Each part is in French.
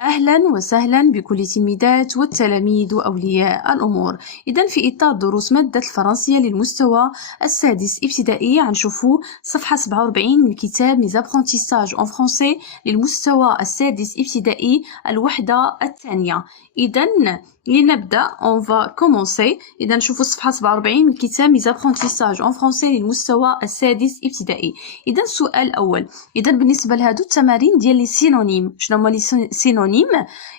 أهلا وسهلا بكل التلميذات والتلاميذ وأولياء الأمور. إذا في إطار دروس مادة الفرنسية للمستوى السادس ابتدائي غنشوفوا صفحة 47 من كتاب ميز ابرونتيساج اون فرونسي للمستوى السادس ابتدائي الوحدة الثانية. إذا لنبدأ on va commencer. إذا نشوفوا صفحة 47 من كتاب ميز ابرونتيساج اون فرونسي للمستوى السادس ابتدائي. إذا السؤال الأول، إذا بالنسبة لهادو التمارين ديال لي سينونيم، شنو هما لي سينونيم؟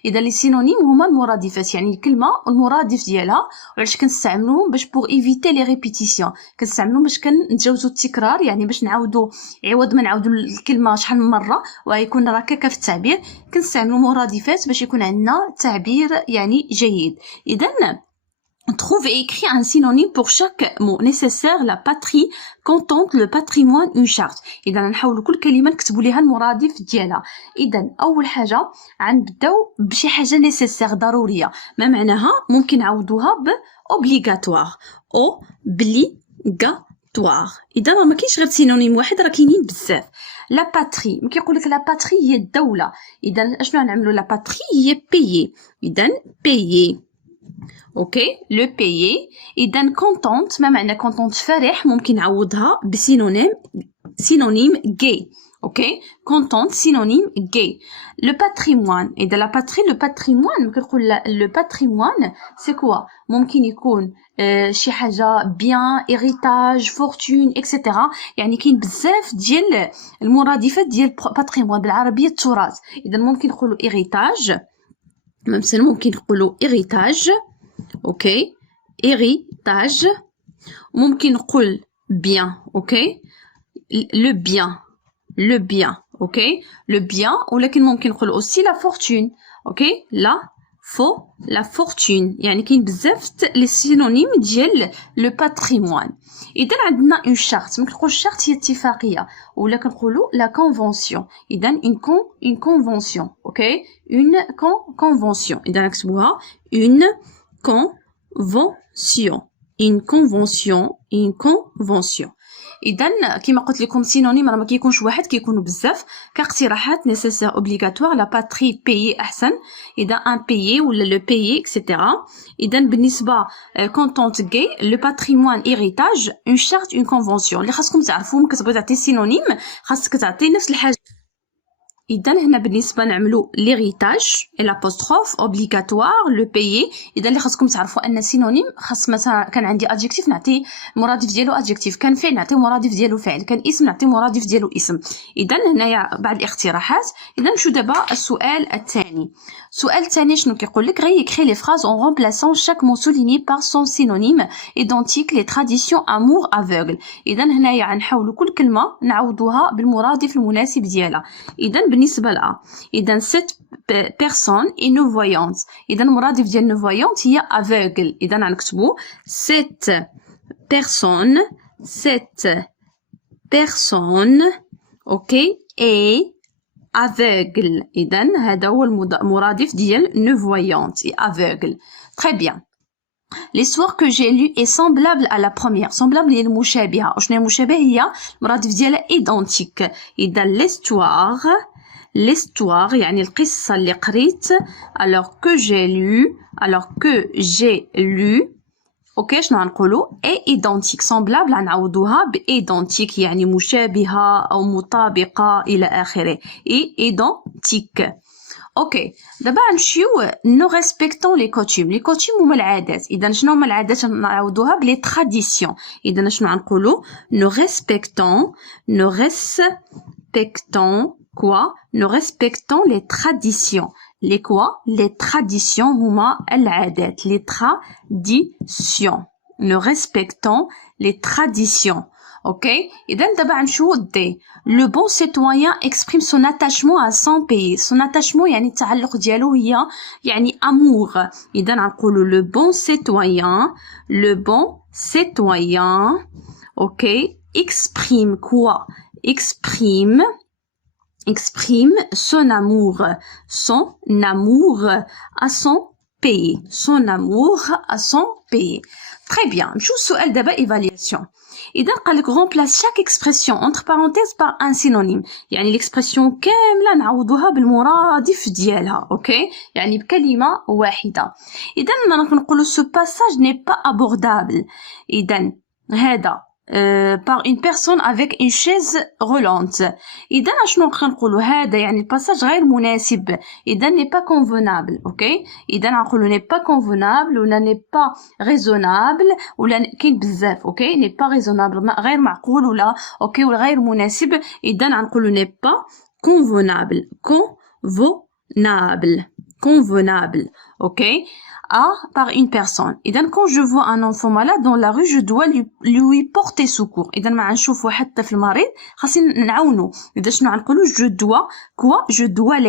إذا لي سينونيم هما المرادفات، يعني الكلمة والمرادف ديالها، وعلاش كنستعملوهم باش بوغ ايفيتي لي ريبيتيسيون، كنستعملوهم باش كنتجاوزوا التكرار، يعني باش نعاودوا عوض ما نعاودوا الكلمة شحال من مرة ويكون ركاكة في التعبير، كنستعملوا مرادفات باش يكون عندنا تعبير يعني جيد. إذا trouve et écrit un synonyme pour chaque mot nécessaire. La patrie contente, le patrimoine, une charte. إذا نحاولوا كل كلمة نكتبوا ليها المرادف ديالها. إذا أول حاجة غنبداو بشي حاجة nécessaire ضرورية، ما معناها ممكن نعوضوها ب obligatoire. obligatoire. إذا ما كاينش غير سينونيم واحد، راه كاينين بزاف. لا باتري، ملي كيقول لك لا باتري هي الدولة، إذا اشنو غنعملوا؟ لا باتري هي payer. إذا payer. اوكي لو payer. اذا كونتونت، ما معنى كونتونت؟ فرح، ممكن نعوضها بسينونيم gay. اوكي كونتونت سينونيم gay. لو باتريموان، اذا لا باتري لو باتريموان، ممكن نقول لو باتريموان سي كوا؟ ممكن يكون شي حاجه بيان، هيريتاج، فورتون اكسيتيرا. يعني كاين بزاف ديال المرادفات ديال باتريموان بالعربيه التراث. اذا ممكن نقولوا هيريتاج، مثلا ممكن نقولوا هيريتاج. اوكي héritage. ممكن نقول bien. اوكي le bien. اوكي le bien. ولكن ممكن نقول aussi la fortune. اوكي la fortune. يعني كاين بزاف لي سينونيم ديال لو باتريموان. اذا عندنا اون شارت، ممكن نقول الشارت هي اتفاقيه، ولا كنقولوا لا كونفونسيون. اذا اون كونفونسيون. اوكي اون كونفونسيون. اذا نكتبوها اون convention. إذا كما قلت لكم سينونيم راه ما كيكونش واحد، كيكونوا بزاف. كاقتراحات nécessaire obligatoire لا باتري payer أحسن، إذا ان payer ولا لو payer اكسيتيرا. إذا بالنسبة كونتونت gay، لو باتريموان héritage، une charte، une convention. اللي خاصكم تعرفوا ملي كتبغي تعطي سينونيم خاصك تعطي نفس الحاجة. إذا هنا بالنسبة نعملوا ليريتاج الابوستروف اوبليغاتوار لو بايي. إذا اللي خاصكم تعرفوا أن سينونيم خاص مثلا كان عندي ادجكتيف نعطي مرادف ديالو ادجكتيف، كان فعل نعطي مرادف ديالو فعل، كان اسم نعطي مرادف ديالو اسم. إذا هنايا بعض الاقتراحات. إذا نمشيو دابا السؤال الثاني. السؤال الثاني شنو كيقول لك؟ غير يكري لي فراز en remplaçant chaque mot souligné par son synonyme identique les traditions amour aveugle. إذا هنايا غنحاولوا كل كلمة نعوضوها بالمرادف المناسب ديالها. إذا بالنسبة لها، إذا cette personne est non-voyante. إذا المرادف ديال non-voyante هي aveugle. إذا غنكتبوا cette personne اوكي est aveugle. إذا هذا هو المرادف ديال non-voyante et aveugle. Très bien. L'histoire que j'ai lue est semblable à la première. semblable هي المشابهة. شنو هي المشابهة؟ هي المرادف ديالها identique. إذا l'histoire يعني القصة اللي قريت. alors que j'ai lu اوكي شنو غنقولوا؟ اي ايدونتيك. سامبلابل غنعوضوها بايدونتيك، يعني مشابهه او مطابقه الى اخره. اي ايدونتيك. اوكي دابا غنمشيو نو ريسبكتون لي كوتوم. لي كوتوم هما العادات. اذا شنو هما العادات؟ نعوضوها بلي تراديسيون. اذا شنو غنقولوا؟ نو ريسبكتون quoi? Nous respectons les traditions. Les quoi? Les traditions هما العادات. Les traditions. Nous respectons les traditions. Ok? إذا دابا غنمشيو دي. Le bon citoyen exprime son attachement à son pays. Son attachement يعني التعلق ديالو هي يعني amour. إذا غنقولوا le bon citoyen. Ok? Exprime quoi? Exprime son amour à son pays. Son amour à son pays. Très bien. نمشيو السؤال دابا évaluation. إذا قال لك remplace chaque expression entre parenthèses par un synonyme. يعني l'expression كاملة نعوضوها بالمرادف ديالها. اوكي يعني بكلمة واحدة. إذا نقولوا ce passage n'est pas abordable. إذا هذا par une personne avec une chaise roulante. إذا شنو نقولوا هذا يعني الباساج غير مناسب. إذا n'est pas convenable. اوكي إذا نقولوا n'est pas convenable ولا n'est pas raisonnable ولا كاين بزاف. اوكي n'est pas raisonnable غير معقول ولا اوكي ولا غير مناسب. إذا نقولوا n'est pas convenable. Convenable. اوكي par une personne. إذا quand je vois un enfant malade dans la rue je dois lui porter secours. إذا ما نشوف واحد طفل مريض خاصني نعاونو. إذا شنو نقولوا je dois quoi je dois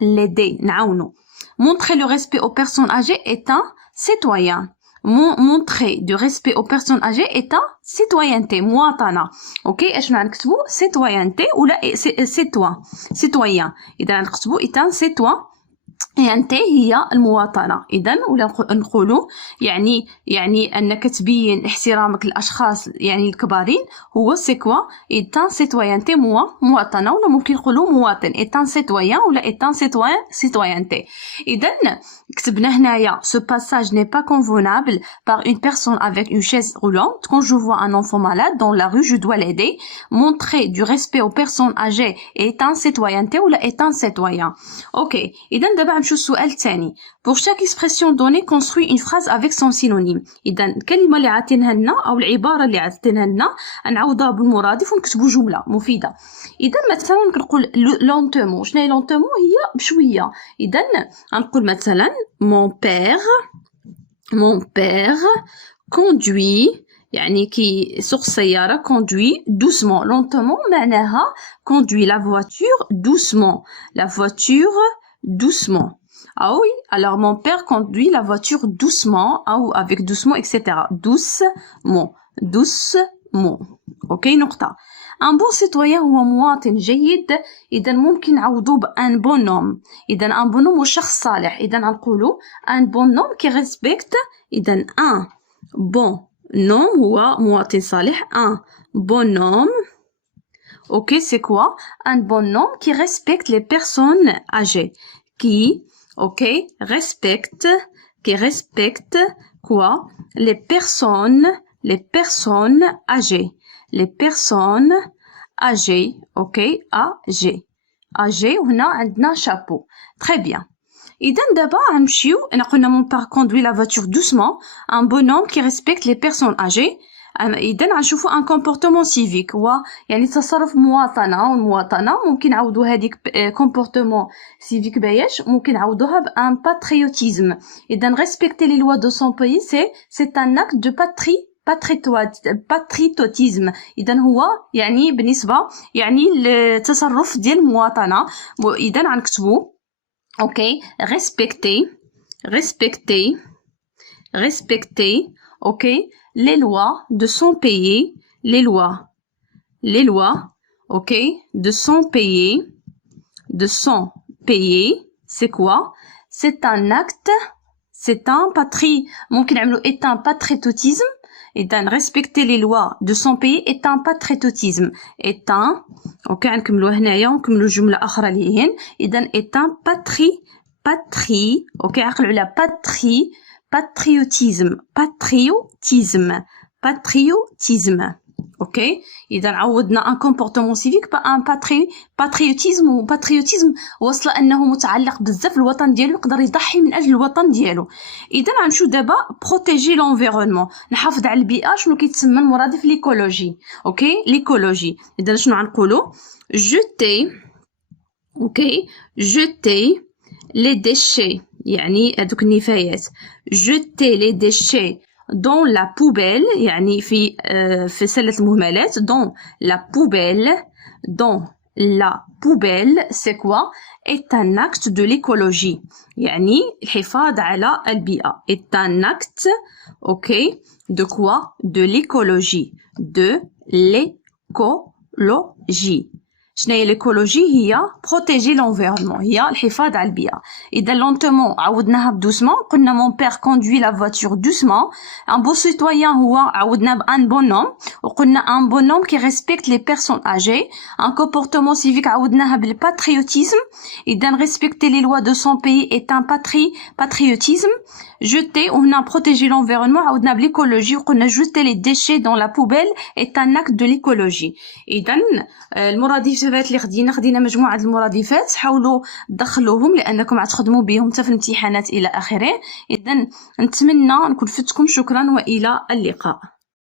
l'aider نعاونو. Montrer le respect aux personnes âgées est un citoyen. Montrer du respect aux personnes âgées est un citoyenneté مواطنة. اوكي اش نكتبوا citoyenneté ولا citoyen. إذا نكتبوا est un citoyen يعني هي المواطنة. إذن ولا نقولوا يعني أنك تبين احترامك للأشخاص يعني الكبارين هو سيكوا إيتان سيتويانتي مواطنة ولا ممكن نقولوا مواطن إيتان سيتويان ولا إيتان سيتويانتي. إذن كتبنا هنايا ce passage n'est pas convenable par une personne avec une chaise roulante. Quand je vois un enfant malade dans la rue je dois l'aider. Montrer du respect aux personnes âgées est un citoyenneté ولا est un citoyen. اوكي إذن دابا نمشيو السؤال الثاني. Pour chaque expression donnée construis une phrase avec son synonyme. إذا الكلمة اللي عاطينها لنا أو العبارة اللي عاطينها لنا نعوضها بالمرادف ونكتبوا جملة مفيدة. إذا مثلا كنقول lentement. شنو هي lentement؟ هي بشوية. إذا غنقول مثلا mon père conduit يعني كي يسوق السيارة conduit doucement. lentement معناها conduit la voiture doucement. Ah oui, alors mon père conduit la voiture doucement ou avec doucement, etc. Doucement. Ok, نقطة. Un bon citoyen هو مواطن جيد. إذا ممكن نعوضوه بان bon homme. إذا un bon homme هو شخص صالح. إذا نقولوا un bon homme qui respecte. إذا un bon homme هو مواطن صالح. Un bon homme. Ok, c'est quoi? Un bon homme qui respecte les personnes âgées. Qui respecte quoi? Les personnes âgées. Ok, âgées, وهنا عندنا chapeau. Très bien. إذا دابا غنمشيو قلنا mon père conduit la voiture doucement. Un bonhomme qui respecte les personnes âgées. إذا غنشوفوا ان كومبورتمون سيفيك هو يعني تصرف مواطنة. والمواطنة ممكن نعوضوا هذيك كومبورتمون سيفيك باياش ممكن نعوضوها بان باتريوتيزم. إذا respecter les lois de son pays c'est un acte de patriotisme. إذا هو يعني بالنسبة يعني التصرف ديال المواطنة. إذا غنكتبوا اوكي respecter اوكي les lois de son pays, les lois, ok, de son pays, c'est quoi? C'est un acte, c'est un ممكن نعملو est un patriotisme. إذا respecter les lois de son pays est un patriotisme. est un, ok نكملو هنايا ونكملو جملة أخرى ليهن. إذا est un ok عقلوا على patriotisme. ok إذا عوضنا un comportement civique بان patriotisme. وpatriotisme وصل أنه متعلق بزاف الوطن ديالو يقدر يضحي من أجل الوطن ديالو. إذا غنمشيو دابا protéger l'environnement نحافظ على البيئة. شنو كيتسمى المرادف ليكولوجي. اوكي ليكولوجي. إذا شنو غنقولوا jeter les déchets يعني هذوك النفايات. jeter les déchets dans la poubelle يعني في سلة المهملات. dans la poubelle c'est quoi? est un acte de l'écologie يعني الحفاظ على البيئة. est un acte ok de quoi? de l'écologie. شنو هي l'écologie؟ هي protéger l'environnement، هي الحفاظ على البيئة. إذا lentement عودناها بدوسمون، قلنا mon père conduit la voiture doucement. un beau citoyen هو عودنا un bonhomme، وقلنا un bonhomme qui respecte les personnes âgées. un comportement civique عودناها بالpatriotisme. إذا respecter les lois de son pays est un patriotisme. jeter وهنا protéger l'environnement عودنا بالécologie، وقلنا jeter les déchets dans la poubelle est un acte de l'écologie. إذا المرادفات اللي خدينا مجموعة المرادفات، حاولوا تدخلوهم لأنكم غتخدموا بهم حتى في الامتحانات إلى آخره. إذا نتمنى نكون فدتكم. شكرا وإلى اللقاء.